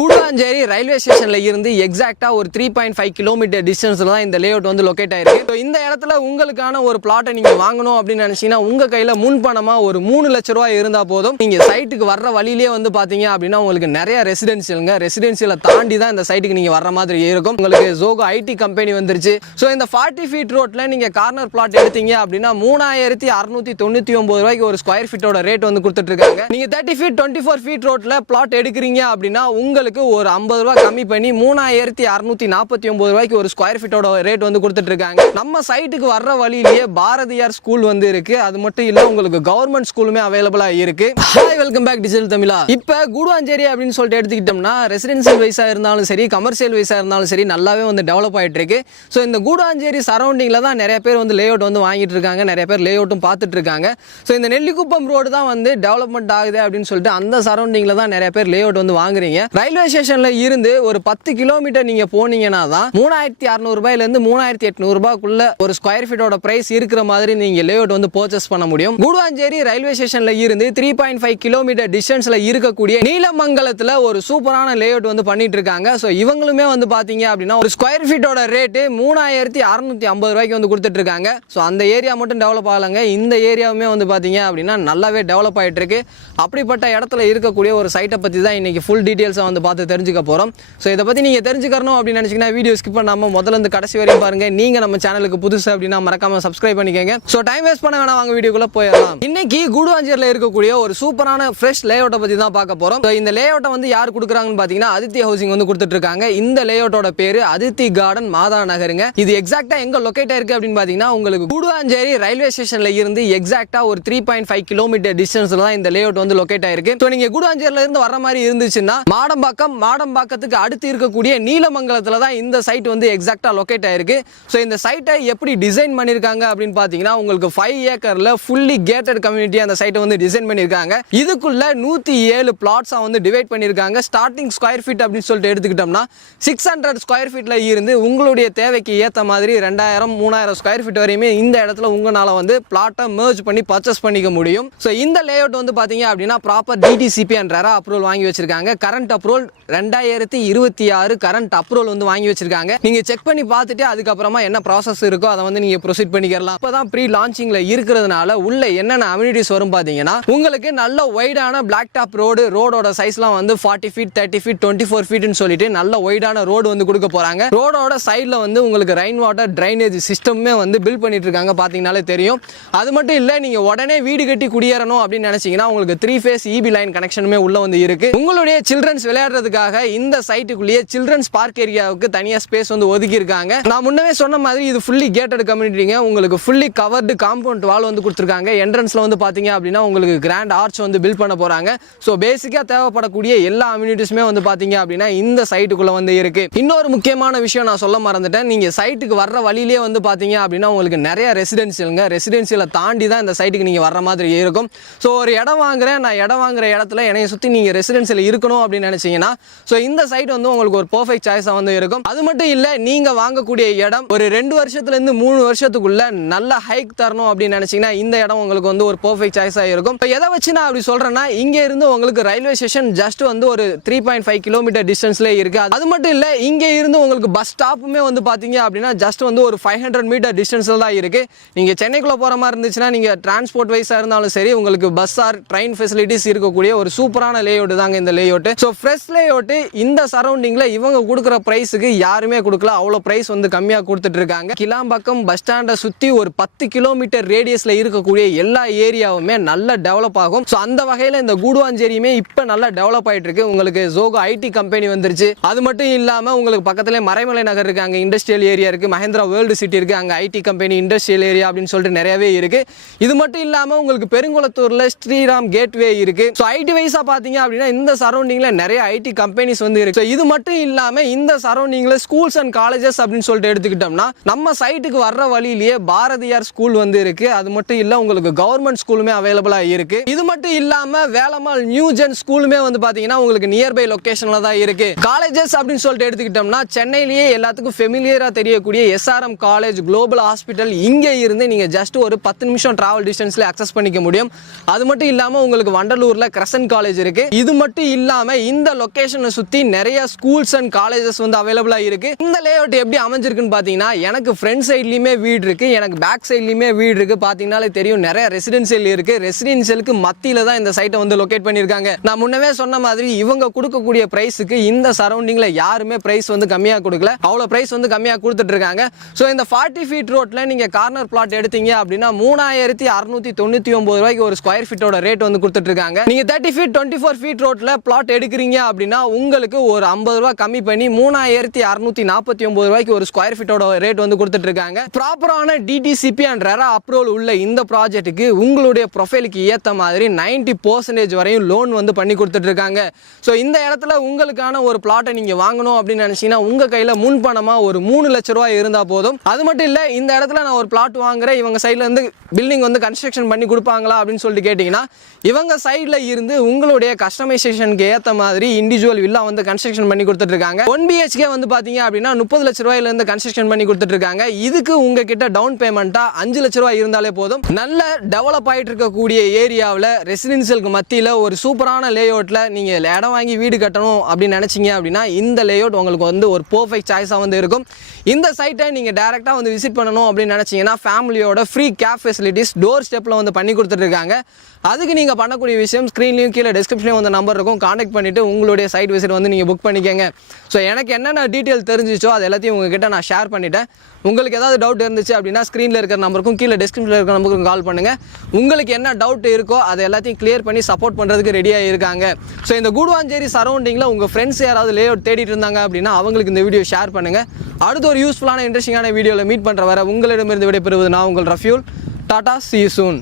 Guduvancheri railway ஸ்டேஷன்ல இருந்து எக்ஸாக்ட்டா ஒரு 3.5 கிலோமீட்டர் டிஸ்டன்ஸ்ல தான் இந்த லேஅவுட் வந்து லொகேட் ஆயிருக்கு. இந்த இடத்துல உங்களுக்கான ஒரு பிளாட்டை நீங்க வாங்கணும் அப்படின்னு நினைச்சீங்கன்னா உங்க கையில முன் பணமா ஒரு 3 லட்சம் ரூபாய் இருந்தா போதும். நீங்க சைட்டுக்கு வர்ற வழியிலே வந்து பாத்தீங்க அப்படின்னா உங்களுக்கு நிறைய ரெசிடென்சியலை தாண்டி தான் இந்த சைட்டுக்கு நீங்க வர்ற மாதிரி இருக்கும். உங்களுக்கு ஜோகோ ஐடி கம்பெனி வந்துருச்சு. ஸோ இந்த 40 ஃபீட் ரோட்ல நீங்க கார்னர் பிளாட் எடுத்தீங்க அப்படின்னா 3699 ரூபாய்க்கு ஒரு ஸ்கொயர் ஃபீட்டோட ரேட் வந்து கொடுத்துட்டு இருக்காங்க. நீங்க 30 ஃபீட் 24 ஃபீட் ரோட்ல பிளாட் எடுக்கிறீங்க அப்படின்னா உங்களுக்கு ஒரு 50 ரூபாய் கம்மி பண்ணி 3649 ரூபாய்க்கு ஒரு ஸ்கொயர் ஃபீட்டோட ரேட் வந்து கொடுத்துட்டு இருக்காங்க. நம்ம சைட்டுக்கு வர்ற வழியிலேயே பாரதியார் ஸ்கூல் வந்து இருக்கு. அது மட்டும் இல்ல உங்களுக்கு கவர்மெண்ட் ஸ்கூலுமே அவைலபிளா இருக்கு. ஹாய், வெல்கம் பேக் டிஜிட்டல் தமிழா. இப்ப கூடுவாஞ்சேரி அப்படின்னு சொல்லிட்டு எடுத்துக்கிட்டோம்னா ரெசிடென்சியல் வைஸா இருந்தாலும் சரி, கமர்ஷியல் வைஸா இருந்தாலும் சரி நல்லாவே வந்து டெவலப் ஆயிட்டு இருக்கு. ஸோ இந்த கூடுவாஞ்சேரி சரௌண்டிங்ல தான் நிறைய பேர் வந்து லேஅவுட் வந்து வாங்கிட்டு இருக்காங்க, நிறைய பேர் லேஅவுட்டும் பார்த்துட்டு இருக்காங்க. ஸோ இந்த நெல்லிக்குப்பம் ரோடு தான் வந்து டெவலப்மெண்ட் ஆகுது அப்படின்னு சொல்லிட்டு அந்த சரௌண்டிங்ல தான் நிறைய பேர் லேஅவுட் வந்து வாங்குறீங்க. ரயில்வே ஸ்டேஷன்ல இருந்து ஒரு 10 கிலோமீட்டர் நீங்க போனீங்கன்னா தான் 3600 ரூபாயில இருந்து 3800 ரூபாய்க்குள்ள ஒரு ஸ்கொயர் ஃபீட்டோட பிரைஸ் இருக்கிற மாதிரி நீங்க லேஅவுட் வந்து பர்ச்சேஸ் பண்ண முடியும். கூடுவாஞ்சேரி ரயில்வே ஸ்டேஷன்ல இருந்து 3.5 கிலோமீட்டர் டிஸ்டன்ஸ்ல இருக்கக்கூடிய நீலமங்கலத்துல ஒரு சூப்பரான லேஅவுட் வந்து பண்ணிட்டு இருக்காங்க. ஸோ இவங்களுமே வந்து பாத்தீங்க அப்படின்னா ஒரு ஸ்கொயர் ஃபீட்டோட ரேட்டு 3650 ரூபாய்க்கு வந்து கொடுத்துட்டு இருக்காங்க. ஸோ அந்த ஏரியா மட்டும் டெவலப் ஆகலங்க, இந்த ஏரியாவுமே வந்து பாத்தீங்க அப்படின்னா நல்லாவே டெவலப் ஆயிட்டு இருக்கு. அப்படிப்பட்ட இடத்துல இருக்கக்கூடிய ஒரு சைட்டை பத்தி தான் இன்னைக்கு ஃபுல் டீடைல்ஸை வந்து பார்த்து தெரிஞ்சுக்க போறோம். ஸோ இதை பத்தி நீங்க தெரிஞ்சுக்கணும் அப்படின்னு நினைச்சீங்கன்னா வீடியோ ஸ்கிப் பண்ணாம முதல்ல இருந்து கடைசி வரையும் பாருங்க. நீங்க நம்ம சேனலுக்கு புதுசு அப்படின்னா மறக்காம சப்ஸ்கிரைப் பண்ணிக்கங்க. ஸோ டைம் வேஸ்ட் பண்ண வேணாம், வாங்க வீடியோக்குள்ள போயிடலாம். இன்னைக்கு கூடுவாஞ்சேரியில் இருக்கக்கூடிய ஒரு சூப்பரான ஃப்ரெஷ் லேஅவுட்டை பத்தி தான் பார்க்க போறோம். ஸோ இந்த லேஅவுட்டை வந்து யார் கொடுக்குறாங்கன்னு பாத்தீங்கன்னா அதித்தி ஹவுசிங் வந்து கொடுத்துட்டு இருக்காங்க. இந்த லேஅவுட்டோட பேரு அதித்தி கார்டன் மாதா நகருங்க. இது எக்ஸாக்ட்டா எங்க லொகேட் ஆயிருக்கு அப்படின்னு பாத்தீங்கன்னா உங்களுக்கு கூடுவாஞ்சேரி ரயில்வே ஸ்டேஷன்ல இருந்து எக்ஸாக்ட்டா ஒரு 3.5 கிலோமீட்டர் டிஸ்டன்ஸ்ல தான் இந்த லேஅவுட் வந்து லொகேட் ஆயிருக்கு. ஸோ நீங்க கூடுவாஞ்சேரியில இருந்து வர மாதிரி இருந்துச்சுன்னா மாடம்பாக்கத்துக்கு அடுத்து இருக்கக்கூடிய நீலமங்கலத்துல தான் இந்த சைட் வந்து எக்ஸாக்ட்டா லொகேட் ஆயிருக்கு. ஸோ இந்த சைட்டை எப்படி டிசைன் பண்ணிருக்காங்க அப்படின்னு பாத்தீங்கன்னா உங்களுக்கு 5 ஏக்கர்ல ஃபுல்லி கேட்டட் கம்யூனிட்டி அந்த சைட்டை வந்து டிசைன் பண்ணிருக்காங்க. இதுக்குள்ள 107 பிளாட்ஸா வந்து டிவைட் பண்ணிருக்காங்க. ஸ்டார்டிங் ஸ்கொயர் ஃபீட் அப்படின்னு சொல்லிட்டு எடுத்துக்கிட்டோம்னா 600 ஸ்கொயர் ஃபீட்ல இருந்து உங்களுடைய தேவைக்கு ஏத்த மாதிரி 2000 3000 ஸ்கொயர் ஃபீட் வரையுமே இந்த இடத்துல உங்களால வந்து பிளாட்டை மெர்ஜ் பண்ணி பர்ச்சேஸ் பண்ணிக்க முடியும். ஸோ இந்த லேஅவுட் வந்து பாத்தீங்க அப்படின்னா proper DTCP and RERA approval வாங்கி வச்சிருக்காங்க. கரண்ட் அப்ரூவல் 2026 கரண்ட் அப்ரூவல் வந்து வாங்கி வச்சிருக்காங்க. நீங்க செக் பண்ணி பார்த்துட்டு அதுக்கப்புறமா என்ன ப்ராசஸ் இருக்கோ அதை வந்து நீங்க ப்ரொசீட் பண்ணிக்கலாம். இப்பதான் ப்ரீ லான்ச்சிங்ல இருக்கிறதுனால உள்ள என்னென்ன அம்யூனிட்டிஸ் வரும் பாத்தீங்கன்னா உங்களுக்கு நல்ல வைடான பிளாக் டாப் ரோடோட சைஸ்லாம் வந்து 40 ஃபீட் 30 ஃபீட் 24 ஃபீட்னு சொல்லிட்டு நல்ல வைடான ரோடு வந்து கொடுக்க போறாங்க. ரோடோட சைட்ல வந்து உங்களுக்கு ரெயின் வாட்டர் ட்ரைனேஜ் சிஸ்டமே வந்து பில்ட் பண்ணிட்டு இருக்காங்க, பாத்தீங்கன்னாலே தெரியும். அது மட்டும் இல்ல, நீங்க உடனே வீடு கட்டி குடியேறணும் அப்படின்னு நினைச்சீங்கன்னா உங்களுக்கு 3 ஃபேஸ் EB லைன் கனெக்ஷனுமே உள்ள வந்து இருக்கு. உங்களுடைய சில்ட்ரன்ஸ் விளையாடுறதுக்காக இந்த சைட்டுக்குள்ளேயே சில்ட்ரன்ஸ் பார்க் ஏரியாவுக்கு தனியா ஸ்பேஸ் வந்து ஒதுக்கி இருக்காங்க. நான் முன்னவே சொன்ன மாதிரி இது ஃபுல்லி கேட்டட் கம்யூனிட்டிங்க. உங்களுக்கு ஃபுல்லி கவர்டு காம்பவுண்ட் வால் வந்து கொடுத்துருக்காங்க. என்ட்ரன்ஸ்ல வந்து பாத்தீங்க அப்படின்னா உங்களுக்கு கிராண்ட் ஆர்ச் வந்து பில்ட் பண்ண போறாங்க. ஸோ பேசிக்கா தேவைப்படக்கூடிய எல்லா அம்யூனிட்டிஸுமே வந்து பாத்தீங்க அப்படின்னா இந்த சைட்டுக்குள்ள வந்து இருக்கு. இன்னொரு முக்கியமான விஷயம் நான் சொல்ல மறந்துட்டேன். நீங்க சைட்டுக்கு வர்ற வழியிலே வந்து பாத்தீங்க அப்படின்னா உங்களுக்கு நிறைய ரெசிடென்சியலை தாண்டி தான் இந்த சைட்டுக்கு நீங்க வர்ற மாதிரி இருக்கும். ஸோ ஒரு இடம் வாங்குறேன், நான் இடம் வாங்குற இடத்துல என்னைய சுத்தி நீங்க ரெசிடென்சியல் இருக்கணும் அப்படின்னு நினைச்சீங்கன்னா ஸோ இந்த சைட் வந்து உங்களுக்கு ஒரு பெர்ஃபெக்ட் சாய்ஸா வந்து இருக்கும். அது மட்டும் இல்ல, நீங்க வாங்கக்கூடிய இடம் ஒரு 2 வருஷத்துல இருந்து 3 வருஷத்துக்குள்ள நல்ல ஹைக் தரணும் அப்படின்னு நினைச்சீங்கன்னா இந்த இடம் உங்களுக்கு வந்து ஒரு பெர்ஃபெக்ட் சாய்ஸா இருக்கும். எதை வச்சு நான் அப்படி சொல்றேன்னா, இங்க இருந்து உங்களுக்கு ரயில்வே ஸ்டேஷன் ஜஸ்ட் வந்து ஒரு 3.5 கிலோமீட்டர் டிஸ்டன்ஸ்ல இருக்கு. அது மட்டும் இல்ல, இங்க இருந்து உங்களுக்கு பஸ் ஸ்டாப்புமே வந்து பாத்தீங்க அப்படின்னா ஜஸ்ட் வந்து ஒரு 500 மீட்டர் டிஸ்டன்ஸ்ல தான் இருக்கு. நீங்க சென்னைக்குள்ள போற மாதிரி இருந்துச்சுன்னா நீங்க டிரான்ஸ்போர்ட் வைஸா இருந்தாலும் சரி உங்களுக்கு பஸ் ஆர் ட்ரெயின் ஃபெசிலிட்டிஸ் இருக்கக்கூடிய ஒரு சூப்பரான லேஅவுட் தாங்க இந்த லேஅவுட். ஸோ ஃப்ரெஷ் லேஅவுட் இந்த சரௌண்டிங்ல இவங்க கொடுக்குற பிரைஸுக்கு யாருமே கொடுக்கல, அவ்வளோ பிரைஸ் வந்து கம்மியா கொடுத்துட்டு இருக்காங்க. கிளாம்பாக்கம் பஸ் ஸ்டாண்டை சுத்தி ஒரு 10 கிலோமீட்டர் ரேடியஸ்ல இருக்கக்கூடிய எல்லா ஏரியாவுமே நல்ல டெவலப் ஆகும். ஸோ அந்த வகையில இந்த கூடுவாஞ்சேரியுமே இப்ப நல்லா டெவலப் ஆயிட்டு இருக்கு. உங்களுக்கு ஜோகோ ஐடி கம்பெனி வந்துருச்சு. அது மட்டும் இல்லாம உங்களுக்கு பக்கத்துல மறைமலை நகர் இருக்கு, அங்க இண்டஸ்ட்ரியல் ஏரியா இருக்கு, மஹேந்திரா வேர்ல்டு சிட்டி இருக்கு, அங்க ஐடி கம்பெனி இண்டஸ்ட்ரியல் ஏரியா அப்படின்னு சொல்லிட்டு நிறையவே இருக்கு. இது மட்டும் இல்லாம உங்களுக்கு பெருங்குளத்தூர்ல ஸ்ரீராம் கேட்வே இருக்கு. ஸோ ஐடி வைஸா பாத்தீங்க அப்படின்னா இந்த சரௌண்டிங்ல நிறைய ஐடி கம்பெனிஸ் வந்து இருக்கு. இது மட்டும் இல்லாம இந்த சரௌண்டிங்ல ஸ்கூல்ஸ் அண்ட் காலேஜஸ் அப்படின்னு சொல்லிட்டு எடுத்துக்கிட்டோம்னா நம்ம சைட்டுக்கு வர்ற வழியிலேயே பாரதியார் ஸ்கூல் வந்து இருக்கு. அது மட்டும் இல்ல உங்களுக்கு கவர்மெண்ட் ஸ்கூலுமே அவைலபிளா இருக்கு. இது மட்டும் இல்லாம வேலம்மாள் நியூ ஜென் ஸ்கூலுமே வந்து பாத்தீங்கன்னா உங்களுக்கு நியர்பை லொகேஷன்ல தான் இருக்கு. காலேஜஸ் அப்படின்னு சொல்லிட்டு எடுத்துக்கிட்டோம்னா சென்னையிலேயே எல்லாத்துக்கும் ஃபெமிலியரா தெரியக்கூடிய SRM காலேஜ் குளோபல் ஹாஸ்பிட்டல் இங்க இருந்து நீங்க ஜஸ்ட் ஒரு 10 நிமிஷம் டிராவல் டிஸ்டன்ஸ்ல அக்சஸ் பண்ணிக்க முடியும். அது மட்டும் இல்லாம உங்களுக்கு வண்டலூர்ல கிரசன்ட் காலேஜ் இருக்கு. இது மட்டும் இல்லாம இந்த லொகேஷனை சுற்றி நிறைய ஸ்கூல்ஸ் அண்ட் காலேஜஸ் வந்து அவைலபிளாக இருக்குது. இந்த லேஅவுட் எப்படி அமைஞ்சிருக்குன்னு பார்த்தீங்கன்னா, எனக்கு ஃப்ரண்ட் சைட்லேயுமே வீடு இருக்குது, எனக்கு பேக் சைட்லேயுமே வீடு இருக்குது. பார்த்தீங்கன்னாலே தெரியும், நிறைய ரெசிடென்சியல் இருக்குது. ரெசிடென்சியலுக்கு மத்தியில் தான் இந்த சைட்டை வந்து லொகேட் பண்ணியிருக்காங்க. நான் முன்னவே சொன்ன மாதிரி இவங்க கொடுக்கக்கூடிய ப்ரைஸுக்கு இந்த சரௌண்டிங்கில் யாருமே ப்ரைஸ் வந்து கம்மியாக கொடுக்கல, அவ்வளோ ப்ரைஸ் வந்து கம்மியாக கொடுத்துட்டு இருக்காங்க. ஸோ இந்த 40 ஃபீட் ரோட்டில் நீங்கள் கார்னர் பிளாட் எடுத்தீங்க அப்படின்னா 3699 ரூபாய்க்கு ஒரு ஸ்கொயர் ஃபீட்டோட ரேட் வந்து கொடுத்துட்டு இருக்காங்க. நீங்கள் 30 ஃபீட் 24 ஃபீட் ரோட்டில் பிளாட் எடுக்கிறீங்க அப்படின்னா உங்களுக்கு ஒரு 50 ரூபா கம்மி பண்ணி 3649 ரூபாய்க்கு ஒரு ஸ்கொயர் ஃபீட்டோட ரேட் வந்து கொடுத்துட்டு இருக்காங்க. ப்ராப்பரான டிடிசிபி அண்ட் ரெரா அப்ரூவல் உள்ள இந்த ப்ராஜெக்ட்டுக்கு உங்களுடைய ப்ரொஃபைலுக்கு ஏற்ற மாதிரி 90% வரையும் லோன் வந்து பண்ணி கொடுத்துட்டு இருக்காங்க. ஸோ இந்த இடத்துல உங்களுக்கான ஒரு பிளாட்டை நீங்கள் வாங்கணும் அப்படின்னு நினச்சிங்கன்னா உங்கள் கையில் முன்பணமாக ஒரு 3 லட்ச ரூபாய் இருந்தால் போதும். அது மட்டும் இல்லை, இந்த இடத்துல நான் ஒரு பிளாட் வாங்குறேன், இவங்க சைடில் இருந்து பில்டிங் வந்து கன்ஸ்ட்ரக்ஷன் பண்ணி கொடுப்பாங்களா அப்படின்னு சொல்லிட்டு கேட்டிங்கன்னா, இவங்க சைடில் இருந்து உங்களுடைய கஸ்டமைசேஷனுக்கு ஏற்ற மாதிரி இண்டிவிஜுவல் வில்லா வந்து கன்ஸ்ட்ரக்ஷன் பண்ணி கொடுத்துட்டு இருக்காங்க. 1 BHK வந்து பார்த்தீங்க அப்படின்னா 30 லட்ச ரூபாயிலேருந்து கன்ஸ்ட்ரக்ஷன் பண்ணி கொடுத்துட்டு இருக்காங்க. இதுக்கு உங்ககிட்ட டவுன் பேமெண்ட்டாக 5 லட்ச ரூபாய் இருந்தாலே போதும். நல்ல டெவலப் ஆகிட்டு இருக்கக்கூடிய ஏரியாவில் ரெசிடென்சியலுக்கு மத்தியில் ஒரு சூப்பரான லேஅவுட்டில் நீங்கள் இடம் வாங்கி வீடு கட்டணும் அப்படின்னு நினச்சிங்க அப்படின்னா இந்த லேஅவுட் உங்களுக்கு வந்து ஒரு பர்ஃபெக்ட் சாய்ஸாக வந்து இருக்கும். இந்த சைட்டை நீங்கள் டேரெக்டாக வந்து விசிட் பண்ணணும் அப்படின்னு நினச்சிங்கன்னா ஃபேமிலியோட ஃப்ரீ கேப் ஃபெசிலிட்டிஸ் டோர் ஸ்டெப்பில் வந்து பண்ணி கொடுத்துட்ருக்காங்க. அதுக்கு நீங்கள் பண்ணக்கூடிய விஷயம் ஸ்க்ரீன்லேயும் கீழே டிஸ்கிரிப்ஷன்லேயும் வந்து நம்பர் இருக்கும், கான்டாக்ட் பண்ணிவிட்டு உங்களுடைய சைட் விசிட் வந்து நீங்கள் புக் பண்ணிக்கங்க. ஸோ எனக்கு என்னென்ன டீட்டெயில் தெரிஞ்சிச்சோ அது எல்லாத்தையும் உங்ககிட்ட நான் ஷேர் பண்ணிட்டேன். உங்களுக்கு ஏதாவது டவுட் இருந்துச்சு அப்படின்னா ஸ்க்ரீனில் இருக்கிற நம்பருக்கும் கீழே டிஸ்கிரிப்ஷனில் இருக்கிற நம்பருக்கும் கால் பண்ணுங்கள். உங்களுக்கு என்ன டவுட் இருக்கோ அதை எல்லாத்தையும் கிளியர் பண்ணி சப்போர்ட் பண்ணுறதுக்கு ரெடியாக இருக்காங்க. ஸோ இந்த கூடுவாஞ்சேரி சரௌண்டிங்கில் உங்கள் ஃப்ரெண்ட்ஸ் யாராவது லேஅவுட் தேடிட்டு இருந்தாங்க அப்படின்னா அவங்களுக்கு இந்த வீடியோ ஷேர் பண்ணுங்கள். அடுத்து ஒரு யூஸ்ஃபுல்லான இன்ட்ரெஸ்டிங்கான வீடியோவில் மீட் பண்ணுற வர உங்களிடமிருந்து விடைபெறுவது நான் உங்கள் Rafiul. Tata, see you soon.